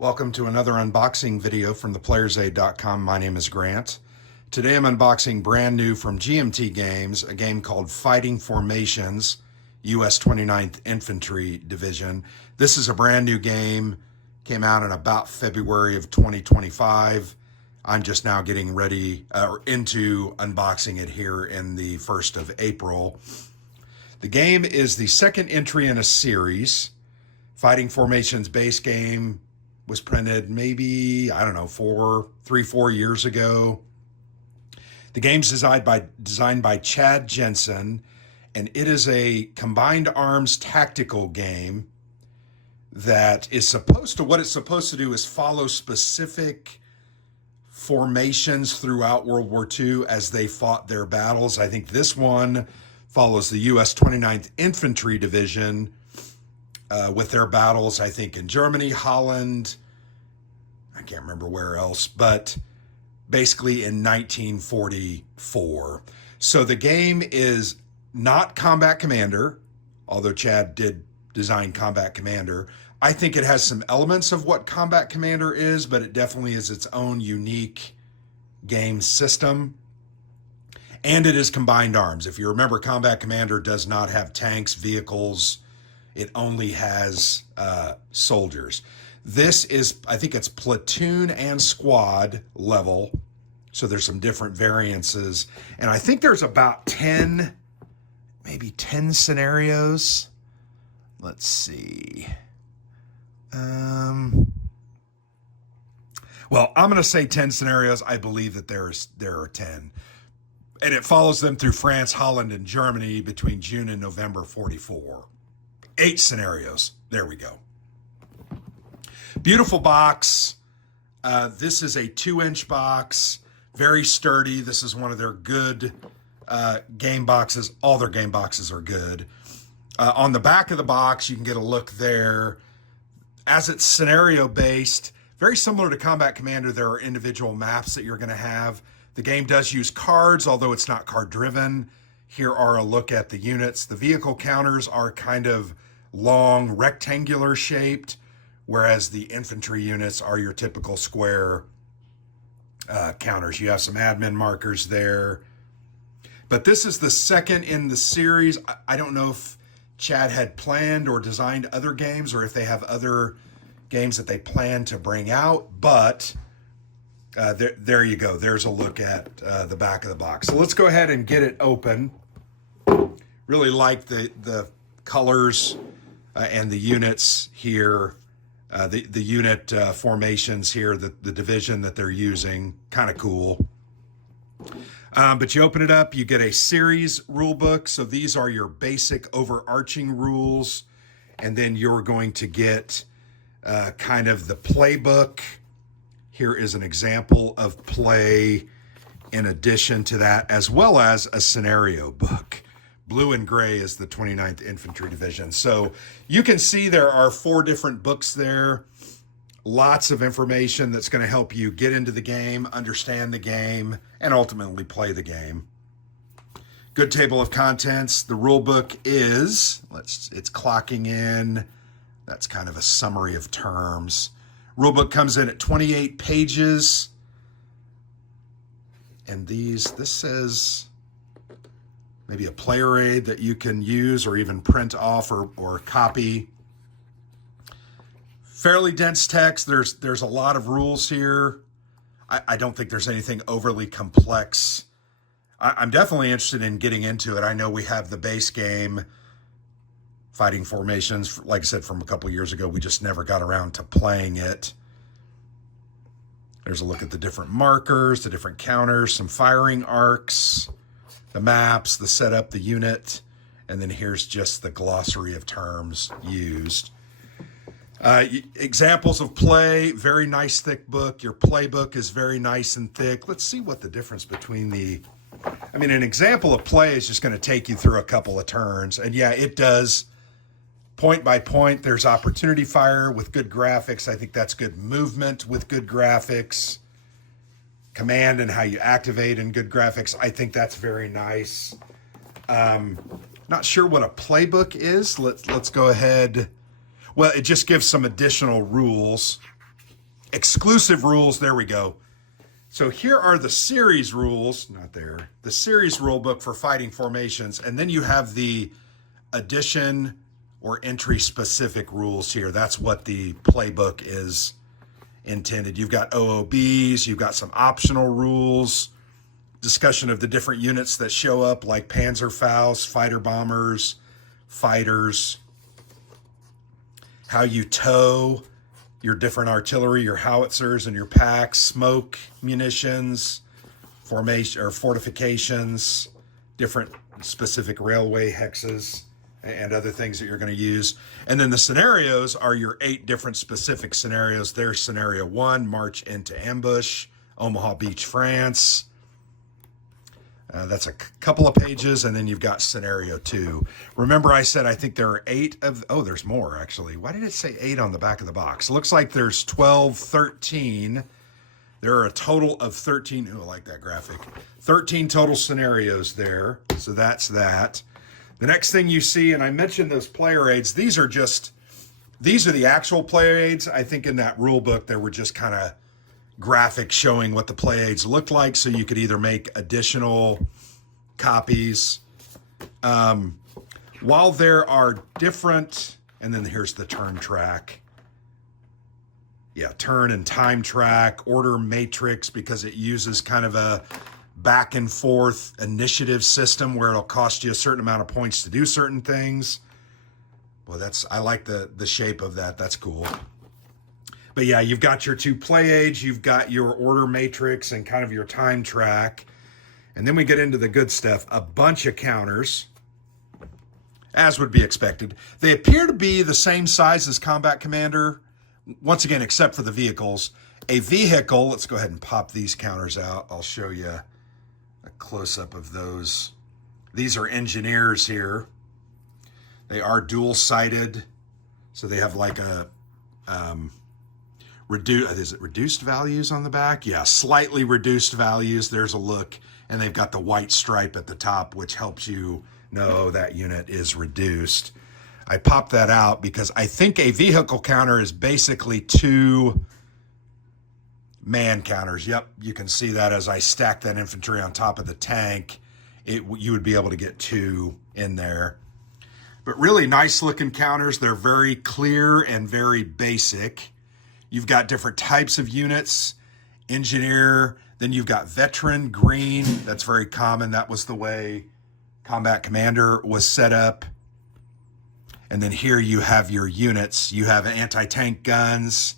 Welcome to another unboxing video from theplayersaid.com. My name is Grant. Today I'm unboxing brand new from GMT Games, a game called Fighting Formations, U.S. 29th Infantry Division. This is a brand new game, came out in about February of 2025. I'm just now getting ready into unboxing it here in the 1st of April. The game is the second entry in a series. Fighting Formations base game was printed maybe, I don't know, 4 years ago. The game's designed by Chad Jensen, and it is a combined arms tactical game that is what it's supposed to do is follow specific formations throughout World War II as they fought their battles. I think this one follows the U.S. 29th Infantry Division with their battles, I think, in Germany, Holland, I can't remember where else, but basically in 1944. So the game is not Combat Commander, although Chad did design Combat Commander. I think it has some elements of what Combat Commander is, but it definitely is its own unique game system. And it is combined arms. If you remember, Combat Commander does not have tanks, vehicles. It only has soldiers. This is, I think it's platoon and squad level. So there's some different variances. And I think there's about 10, maybe 10 scenarios. Let's see. Well, I'm going to say 10 scenarios. I believe that there are 10. And it follows them through France, Holland, and Germany between June and November 44. 8 scenarios. There we go. Beautiful box. This is a 2-inch box. Very sturdy. This is one of their good game boxes. All their game boxes are good. On the back of the box, you can get a look there. As it's scenario-based, very similar to Combat Commander, there are individual maps that you're going to have. The game does use cards, although it's not card-driven. Here are a look at the units. The vehicle counters are kind of long, rectangular shaped, whereas the infantry units are your typical square counters. You have some admin markers there. But this is the second in the series. I don't know if Chad had planned or designed other games or if they have other games that they plan to bring out, but there you go. There's a look at the back of the box. So let's go ahead and get it open. Really like the colors and the units here, the unit formations here, the division that they're using, kind of cool. But you open it up, you get a series rule book. So these are your basic overarching rules. And then you're going to get kind of the playbook. Here is an example of play in addition to that, as well as a scenario book. Blue and gray is the 29th Infantry Division. So you can see there are 4 different books there. Lots of information that's going to help you get into the game, understand the game, and ultimately play the game. Good table of contents. The rule book is, it's clocking in. That's kind of a summary of terms. Rulebook comes in at 28 pages. And this says maybe a player aid that you can use or even print off or copy. Fairly dense text. There's a lot of rules here. I don't think there's anything overly complex. I'm definitely interested in getting into it. I know we have the base game, Fighting Formations, like I said, from a couple years ago. We just never got around to playing it. There's a look at the different markers, the different counters, some firing arcs, the maps, the setup, the unit, and then here's just the glossary of terms used. Examples of play, very nice thick book. Your playbook is very nice and thick. Let's see what the difference between an example of play is just going to take you through a couple of turns. And yeah, it does point by point. There's opportunity fire with good graphics. I think that's good movement with good graphics. Command and how you activate in good graphics. I think that's very nice. Not sure what a playbook is. Let's go ahead. Well, it just gives some additional rules. exclusive rules. There we go. So here are the series rules, not there, the series rule book for fighting formations. And then you have the edition or entry specific rules here. That's what the playbook is intended. You've got OOBs, you've got some optional rules, discussion of the different units that show up like Panzerfaust, fighter bombers, fighters, how you tow your different artillery, your howitzers and your packs, smoke, munitions, formation or fortifications, different specific railway hexes and other things that you're going to use. And then the scenarios are your 8 different specific scenarios. There's scenario 1, march into ambush, Omaha Beach, France. That's a couple of pages, and then you've got scenario 2. Remember I said I think there are 8 of, oh, there's more actually. Why did it say 8 on the back of the box? It looks like there's 12, 13. There are a total of 13. Oh, I like that graphic. 13 total scenarios there. So that's that. The next thing you see, and I mentioned those player aids, these are the actual player aids. I think in that rule book, there were just kind of graphics showing what the play aids looked like, so you could either make additional copies. While there are different, and then here's the turn track. Yeah, turn and time track, order matrix, because it uses kind of a back and forth initiative system where it'll cost you a certain amount of points to do certain things. Well, I like the shape of that. That's cool. But yeah, you've got your 2 play aids, you've got your order matrix and kind of your time track. And then we get into the good stuff, a bunch of counters, as would be expected. They appear to be the same size as Combat Commander, once again, except for the vehicles. A vehicle, let's go ahead and pop these counters out. I'll show you a close-up of those. These are engineers here. They are dual-sided, so they have like a... is it reduced values on the back? Yeah, slightly reduced values. There's a look. And they've got the white stripe at the top, which helps you know that unit is reduced. I popped that out because I think a vehicle counter is basically 2 man counters. Yep, you can see that as I stack that infantry on top of the tank. You would be able to get 2 in there. But really nice looking counters. They're very clear and very basic. You've got different types of units, engineer, then you've got veteran, green. That's very common. That was the way Combat Commander was set up. And then here you have your units. You have anti-tank guns,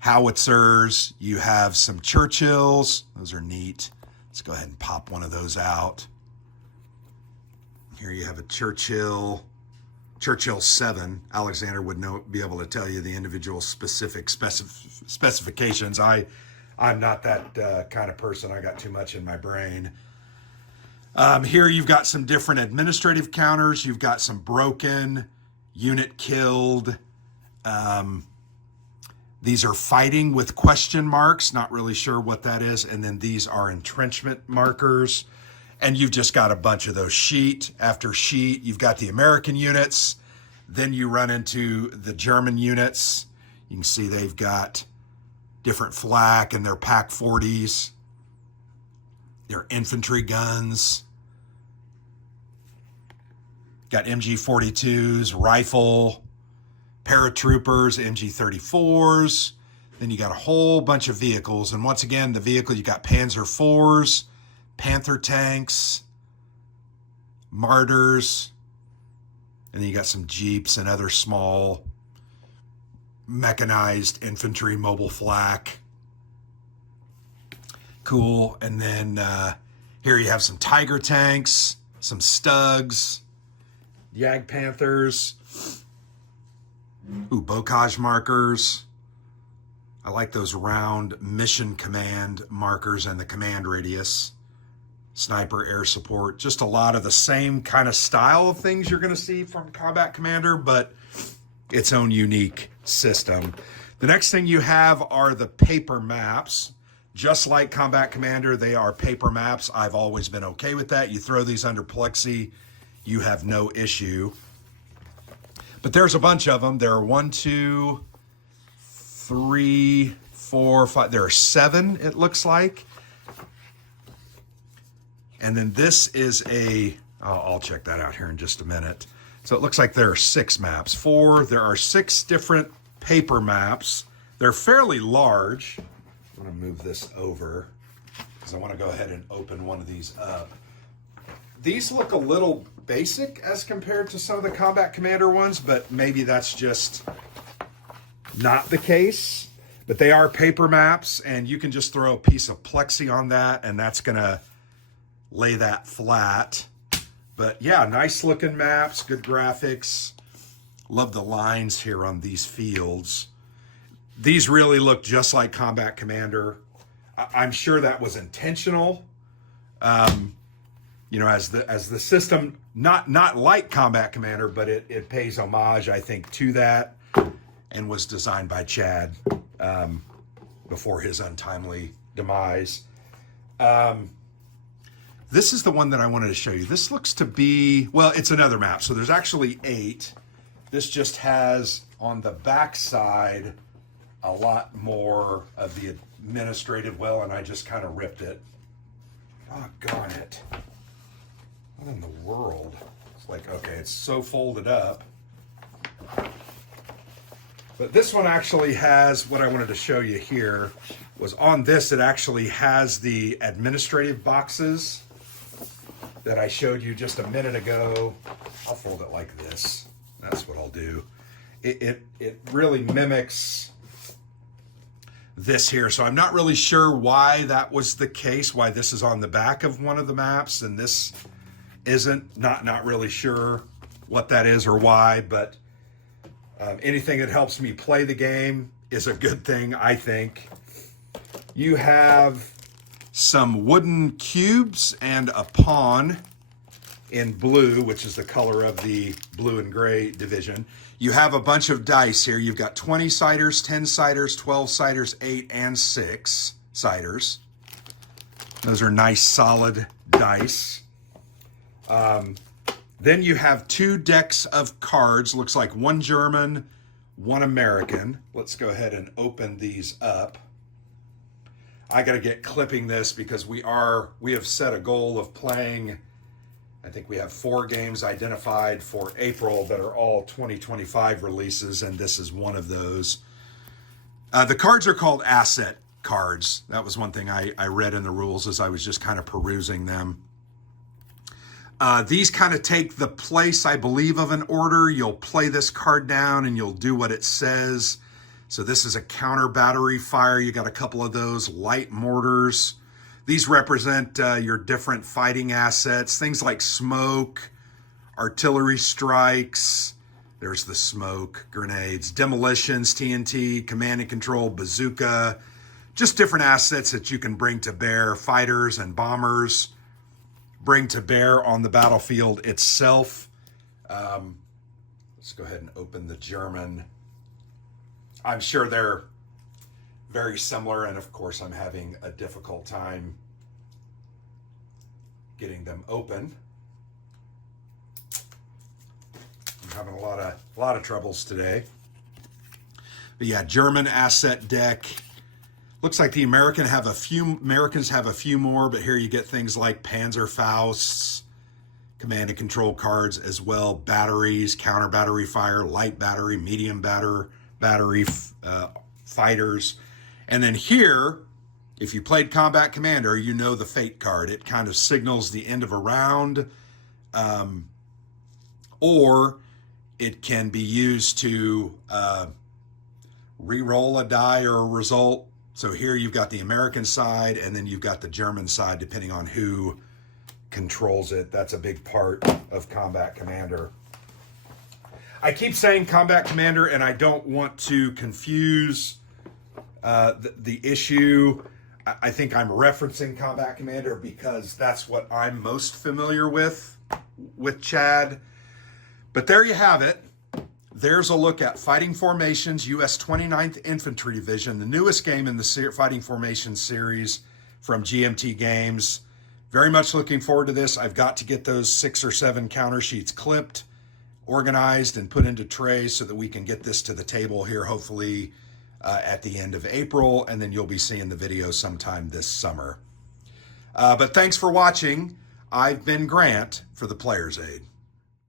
howitzers. You have some Churchills. Those are neat. Let's go ahead and pop one of those out. Here you have a Churchill 7. Alexander would be able to tell you the individual specific specifications. I'm not that kind of person. I got too much in my brain. Here you've got some different administrative counters. You've got some broken, unit killed. These are fighting with question marks. Not really sure what that is. And then these are entrenchment markers. And you've just got a bunch of those sheet after sheet. You've got the American units. Then you run into the German units. You can see they've got different flak and their Pak 40s. Their infantry guns. Got MG 42s, rifle, paratroopers, MG 34s. Then you got a whole bunch of vehicles. And once again, the vehicle, you got Panzer 4s, Panther tanks, Martyrs, and then you got some Jeeps and other small mechanized infantry mobile flak. Cool. And then here you have some Tiger tanks, some Stugs, Jag Panthers, Bocage markers. I like those round mission command markers and the command radius. Sniper, air support, just a lot of the same kind of style of things you're going to see from Combat Commander, but its own unique system. The next thing you have are the paper maps. Just like Combat Commander, they are paper maps. I've always been okay with that. You throw these under plexi, you have no issue. But there's a bunch of them. There are 1, 2, 3, 4, 5. There are 7, it looks like. And then this is I'll check that out here in just a minute. So it looks like there are 6 maps. There are 6 different paper maps. They're fairly large. I'm going to move this over because I want to go ahead and open one of these up. These look a little basic as compared to some of the Combat Commander ones, but maybe that's just not the case. But they are paper maps, and you can just throw a piece of plexi on that, and that's going to lay that flat. But yeah, nice looking maps, good graphics. Love the lines here on these fields. These really look just like Combat Commander. I'm sure that was intentional. You know, as the system, not like Combat Commander, but it pays homage, I think, to that, and was designed by Chad before his untimely demise. This is the one that I wanted to show you. This looks to be, well, it's another map. So there's actually 8. This just has on the back side a lot more of the administrative, well, and I just kind of ripped it. Doggone it. What in the world? It's like, okay, it's so folded up. But this one actually has, what I wanted to show you here was on this, it actually has the administrative boxes that I showed you just a minute ago. I'll fold it like this. That's what I'll do. It really mimics this here. So I'm not really sure why that was the case, why this is on the back of one of the maps and this isn't. Not really sure what that is or why, but anything that helps me play the game is a good thing, I think. You have some wooden cubes and a pawn in blue, which is the color of the blue and gray division. You have a bunch of dice here. You've got 20-siders, 10-siders, 12-siders, 8, and 6-siders. Those are nice, solid dice. Then you have 2 decks of cards. Looks like 1 German, 1 American. Let's go ahead and open these up. I got to get clipping this because we have set a goal of playing, I think we have 4 games identified for April that are all 2025 releases, and this is one of those. The cards are called asset cards. That was one thing I read in the rules as I was just kind of perusing them. These kind of take the place, I believe, of an order. You'll play this card down and you'll do what it says. So this is a counter battery fire. You got a couple of those light mortars. These represent your different fighting assets, things like smoke, artillery strikes. There's the smoke, grenades, demolitions, TNT, command and control, bazooka, just different assets that you can bring to bear, fighters and bombers bring to bear on the battlefield itself. Let's go ahead and open the German. I'm sure they're very similar, and of course I'm having a difficult time getting them open. I'm having a lot of troubles today. But yeah, German asset deck. Looks like the Americans have a few more, but here you get things like Panzerfausts, command and control cards as well, batteries, counter battery fire, light battery, medium battery fighters. And then here, if you played Combat Commander, you know the Fate card. It kind of signals the end of a round, or it can be used to re-roll a die or a result. So here you've got the American side, and then you've got the German side, depending on who controls it. That's a big part of Combat Commander. I keep saying Combat Commander, and I don't want to confuse the issue. I think I'm referencing Combat Commander because that's what I'm most familiar with Chad. But there you have it. There's a look at Fighting Formations, U.S. 29th Infantry Division, the newest game in the Fighting Formations series from GMT Games. Very much looking forward to this. I've got to get those 6 or 7 counter sheets clipped, organized, and put into trays so that we can get this to the table here, hopefully at the end of April, and then you'll be seeing the video sometime this summer. But thanks for watching. I've been Grant for the Player's Aid.